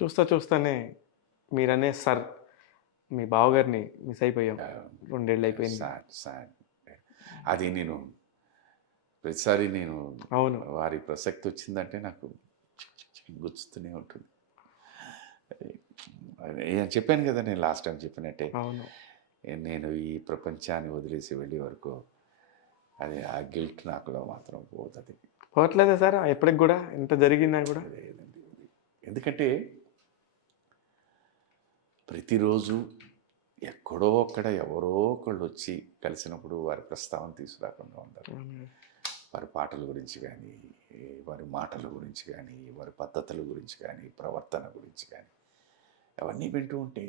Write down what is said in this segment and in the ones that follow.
చూస్తానే మీరనే సార్ మీ బావగారిని మిస్ అయిపోయాం. 2 ఏళ్ళు అయిపోయింది. Sad sad. అది నేను ప్రతిసారి నేను అవును. వారి ప్రసక్తి వచ్చిందంటే నాకు గుచ్చుతూనే ఉంటుంది. చెప్పాను కదా, నేను లాస్ట్ టైం చెప్పినట్టే, అవును. నేను ఈ ప్రపంచాన్ని వదిలేసి వెళ్ళే వరకు అది ఆ గిల్ట్ నాకులో మాత్రం పోతుంది. పోవట్లేదా సార్ ఎప్పటికి గూడా? ఎంత జరిగినా గూడా? లేదండి. ఎందుకంటే ప్రతిరోజు ఎక్కడో అక్కడ ఎవరో ఒకళ్ళు వచ్చి కలిసినప్పుడు వారి ప్రస్తావన తీసుకురాకుండా ఉండరు. వారి పాటల గురించి కానీ, వారి మాటల గురించి కానీ, వారి పద్ధతుల గురించి కానీ, ప్రవర్తన గురించి కానీ అవన్నీ వింటూ ఉంటే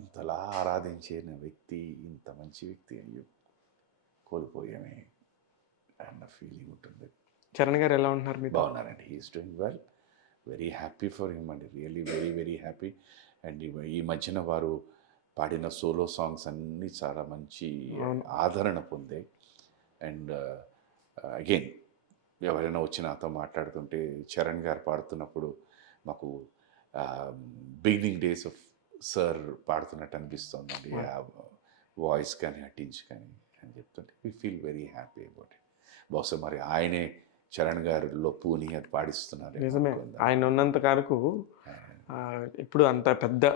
ఇంతలా ఆరాధించిన వ్యక్తి, ఇంత మంచి వ్యక్తి అయ్యో కోల్పోయామే అన్న ఫీలింగ్ ఉంటుంది. చరణ్ గారు ఎలా ఉంటున్నారు మీతో? బాగున్నారండి. He's doing well. Very happy for him అండి. Really very very happy. And ఈ మధ్యన వారు పాడిన సోలో సాంగ్స్ అన్నీ చాలా మంచి ఆదరణ పొందాయి. అండ్ అగైన్ ఎవరైనా వచ్చి నాతో మాట్లాడుతుంటే చరణ్ గారు పాడుతున్నప్పుడు మాకు బిగినింగ్ డేస్ ఆఫ్ సార్ పాడుతున్నట్టు అనిపిస్తుందండి. ఆ వాయిస్ కానీ ఆ టించ్ కానీ అని చెప్తుంటే we feel very happy about it. బహుశా మరి ఆయనే చరణ్ గారిలో పూని అది పాడిస్తున్నారు. నిజమే. ఆయన ఉన్నంత వరకు ఇప్పుడు అంత పెద్ద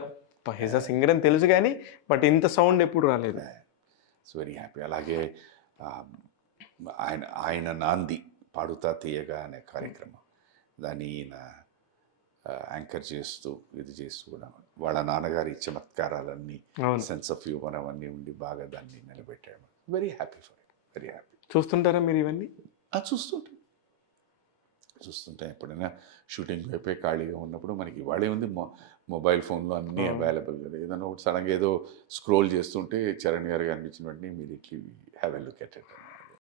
హిజ్ సింగర్ అని తెలుసు కానీ బట్ ఇంత సౌండ్ ఎప్పుడు రాలేదు. It's very happy. అలాగే ఆయన నాంది పాడుతా తీయగా అనే కార్యక్రమం, దాన్ని ఈయన యాంకర్ చేస్తూ ఇది చేస్తూ కూడా వాళ్ళ నాన్నగారి చమత్కారాలన్నీ, సెన్స్ ఆఫ్ హ్యూమర్ అవన్నీ ఉండి బాగా దాన్ని నిలబెట్టాడు. Very happy for it. Very happy. చూస్తుంటారా మీరు ఇవన్నీ? చూస్తుంటాం ఎప్పుడైనా షూటింగ్ అయిపోయి ఖాళీగా ఉన్నప్పుడు. మనకి ఇవాళే ఉంది మొబైల్ ఫోన్లో అన్నీ అవైలబుల్ కదా. ఏదైనా ఒకటి సడన్గా ఏదో స్క్రోల్ చేస్తుంటే చరణ్ గారు కనిపించిన వెంటనే immediately have a look at it.